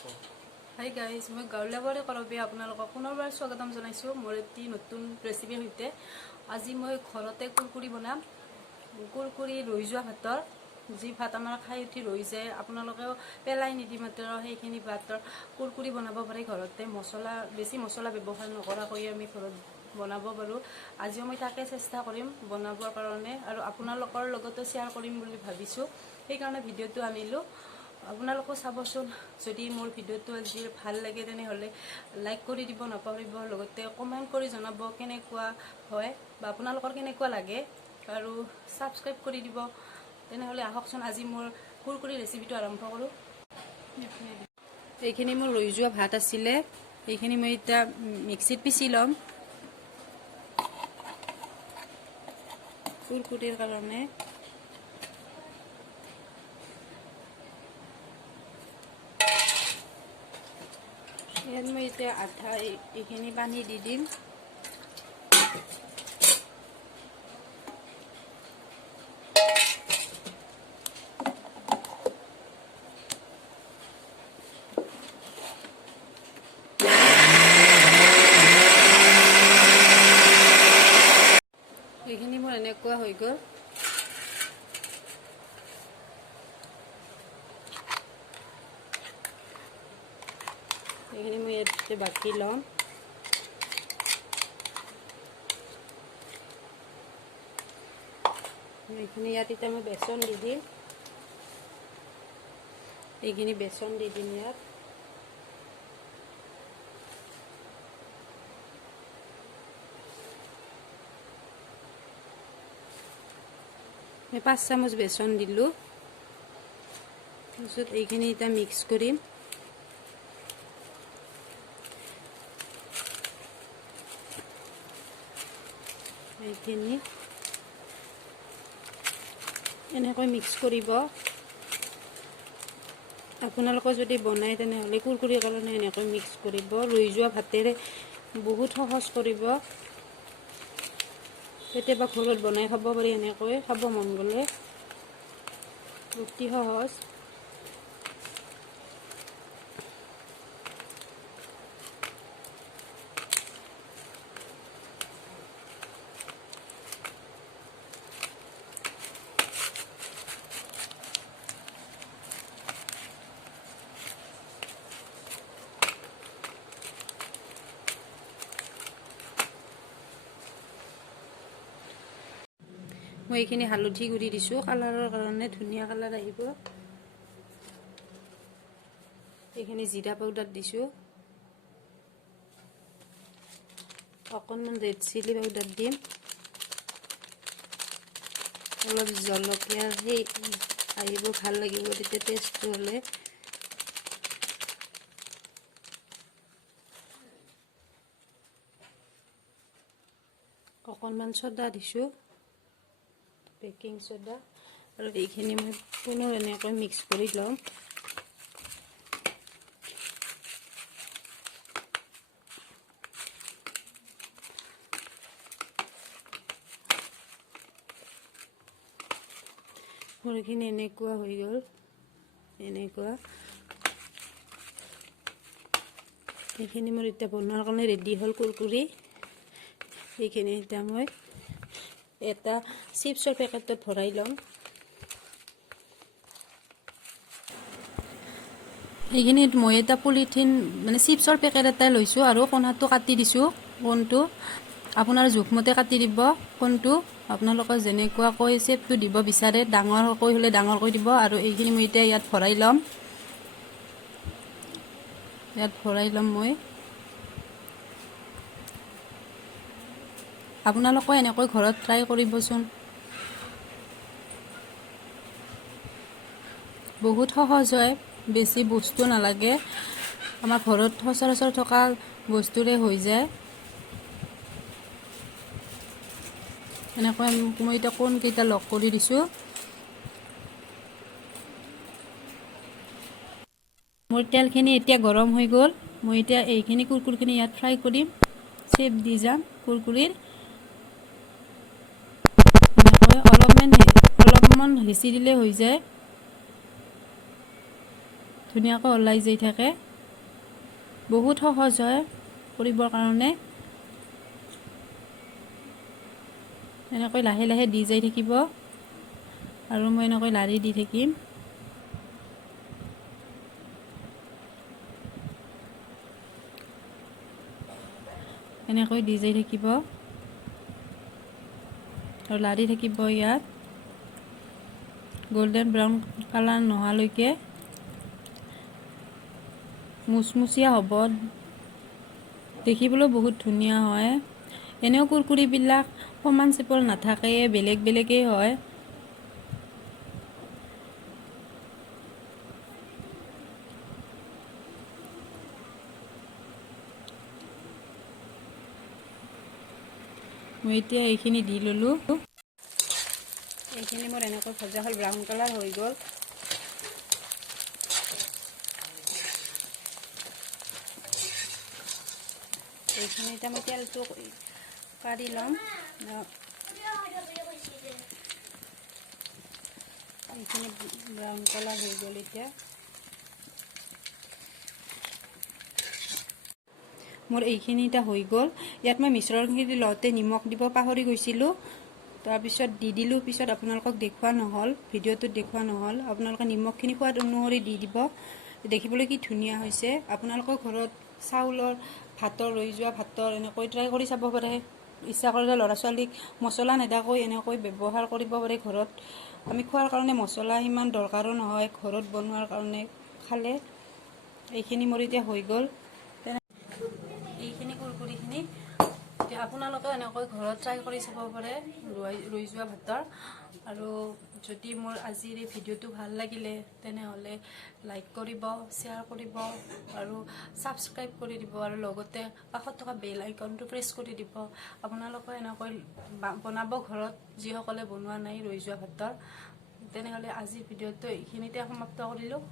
Hi guys, মই গাঁৱলীয়াবাৰী কৰবি আপোনালোকক পুনৰবাৰ স্বাগতম জনাইছোঁ মোৰ এটি নতুন ৰেচিপিৰ সৈতে। আজি মই ঘৰতে কুৰকুৰি বনাম। কুৰকুৰি ৰৈ যোৱা ভাতৰ, যি ভাত আমাৰ খাই উঠি ৰৈ যায় আপোনালোকেও পেলাই নিদি মাত্ৰ সেইখিনি ভাতৰ কুৰকুৰি বনাব পাৰে ঘৰতে। বেছি মছলা ব্যৱহাৰ নকৰাকৈ আমি ঘৰত বনাব পাৰোঁ। আজিও মই তাকে চেষ্টা কৰিম বনাবৰ কাৰণে আৰু আপোনালোকৰ লগতো শ্বেয়াৰ কৰিম বুলি ভাবিছোঁ, সেইকাৰণে ভিডিঅ'টো আনিলোঁ। আপোনালোকো চাবচোন, যদি মোৰ ভিডিঅ'টো আজি ভাল লাগে তেনেহ'লে লাইক কৰি দিব নাপাহৰিব, লগতে কমেণ্ট কৰি জনাব কেনেকুৱা হয় বা আপোনালোকৰ কেনেকুৱা লাগে আৰু ছাবস্ক্ৰাইব কৰি দিব। তেনেহ'লে আহকচোন আজি মোৰ কুৰকুৰি ৰেচিপিটো আৰম্ভ কৰোঁ। এইখিনি মোৰ ৰৈ যোৱা ভাত আছিলে, এইখিনি মই এতিয়া মিক্সিত পিচি ল'ম কুৰকুৰিৰ কাৰণে। ইয়াত মই এতিয়া আধা এইখিনি পানী দি দিম। এইখিনি মোৰ এনেকুৱা হৈ গ'ল। এইখিনি মই ইয়াতে বাকি ল'ম। এইখিনি ইয়াত এতিয়া মই বেচন দি দিম। এইখিনি বেচন দি দিম ইয়াত। মই 5 চামুচ বেচন দিলোঁ। তাৰপিছত এইখিনি এতিয়া মিক্স কৰিম। এইখিনি এনেকৈ মিক্স কৰিব। আপোনালোকে যদি বনাই তেনেহ'লে কুৰকুৰিৰ কাৰণে এনেকৈ মিক্স কৰিব। ৰৈ যোৱা ভাতেৰে বহুত সহজ কৰিব। কেতিয়াবা ঘৰত বনাই খাব পাৰি, এনেকৈ খাব মন গ'লে অতি সহজ। মই এইখিনি হালধি গুড়ি দিছোঁ কালাৰৰ কাৰণে, ধুনীয়া কালাৰ আহিব। এইখিনি জিৰা পাউডাৰ দিছোঁ, অকণমান ৰেড চিলি পাউডাৰ দিম, অলপ জলকীয়া সেই আহিব, ভাল লাগিব তেতিয়া টেষ্টটো হ'লে। অকণমান চ'দা দিছোঁ, বেকিং চ'দা, আৰু এইখিনি মই পুনৰ এনেকৈ মিক্স কৰি ল'ম। মোৰ এইখিনি এনেকুৱা হৈ গ'ল, এনেকুৱা। এইখিনি মোৰ এতিয়া বনোৱাৰ কাৰণে ৰেডি হ'ল কুৰকুৰি। এইখিনি এতিয়া মই এটা চিপছৰ পেকেটত ভৰাই ল'ম। এইখিনিত মই এটা পলিথিন মানে চিপছৰ পেকেট এটা লৈছোঁ আৰু কোণাটো কাটি দিছোঁ। কোণটো আপোনাৰ জোখমতে কাটি দিব। কোণটো আপোনালোকে যেনেকুৱাকৈ শ্বেপটো দিব বিচাৰে, ডাঙৰকৈ হ'লে ডাঙৰকৈ দিব। আৰু এইখিনি মই এতিয়া ইয়াত ভৰাই ল'ম। মই আপোনালোকে এনেকৈ ঘৰত ট্ৰাই কৰিবচোন, বহুত সহজ হয়, বেছি বস্তু নালাগে, আমাৰ ঘৰত সচৰাচৰ থকা বস্তুৰে হৈ যায়। এনেকৈ মই এতিয়া কোণকেইটা লগ কৰি দিছোঁ। মোৰ তেলখিনি এতিয়া গৰম হৈ গ'ল। মই এতিয়া এইখিনি কুৰকুৰিখিনি ইয়াত ফ্ৰাই কৰিম, শ্বেপ দি যাম কুৰকুৰিৰ। অলপমান হেঁচি দিলে হৈ যায়, ধুনীয়াকৈ ওলাই যাই থাকে। বহুত সহজ হয় কৰিবৰ কাৰণে। এনেকৈ লাহে লাহে দি যাই থাকিব আৰু মই এনেকৈ লাৰি দি থাকিম। এনেকৈ দি যাই থাকিব আৰু লাৰি থাকিব। ইয়াত গোল্ডেন ব্ৰাউন কালাৰ নোহোৱালৈকে মুচমুচীয়া হ'ব। দেখিবলৈ বহুত ধুনীয়া হয়। এনেও কুৰকুৰিবিলাক সমান চেপৰ নাথাকে, বেলেগ বেলেগেই হয়। মই এতিয়া এইখিনি দি ল'লোঁ। এইখিনি মোৰ এনেকৈ ভজা হ'ল, ব্ৰাউন কালাৰ হৈ গ'ল। এইখিনি এতিয়া মই তেলটো কাঢ়ি ল'ম। এইখিনি ব্ৰাউন কালাৰ হৈ গ'ল। এতিয়া মোৰ এইখিনি এতিয়া হৈ গ'ল। ইয়াত মই মিশ্ৰণখিনি লওঁতে নিমখ দিব পাহৰি গৈছিলোঁ, তাৰপিছত দি দিলোঁ। পিছত আপোনালোকক দেখুওৱা নহ'ল, ভিডিঅ'টোত দেখুওৱা নহ'ল। আপোনালোকে নিমখখিনি সোৱাদ অনুসৰি দি দিব। দেখিবলৈ কি ধুনীয়া হৈছে। আপোনালোকৰ ঘৰত চাউলৰ ভাতৰ, ৰৈ যোৱা ভাতৰ এনেকৈ ট্ৰাই কৰি চাব পাৰে। ইচ্ছা কৰিলে ল'ৰা ছোৱালীক মছলা নিদাকৈ এনেকৈ ব্যৱহাৰ কৰিব পাৰে ঘৰত। আমি খোৱাৰ কাৰণে মছলা ইমান দৰকাৰো নহয়, ঘৰত বনোৱাৰ কাৰণে খালে। এইখিনি মোৰ এতিয়া হৈ গ'ল। এইখিনি কুৰকুৰিখিনি এতিয়া আপোনালোকে এনেকৈ ঘৰত ট্ৰাই কৰি চাব পাৰে, ৰৈ যোৱা ভাতৰ। আৰু যদি মোৰ আজিৰ এই ভিডিঅ'টো ভাল লাগিলে তেনেহ'লে লাইক কৰিব, শ্বেয়াৰ কৰিব আৰু ছাবস্ক্ৰাইব কৰি দিব, আৰু লগতে কাষত থকা বেল আইকনটো প্ৰেছ কৰি দিব। আপোনালোকে এনেকৈ বনাব ঘৰত, যিসকলে বনোৱা নাই ৰৈ যোৱা ভাতৰ। তেনেহ'লে আজিৰ ভিডিঅ'টো এইখিনিতে সমাপ্ত কৰিলোঁ।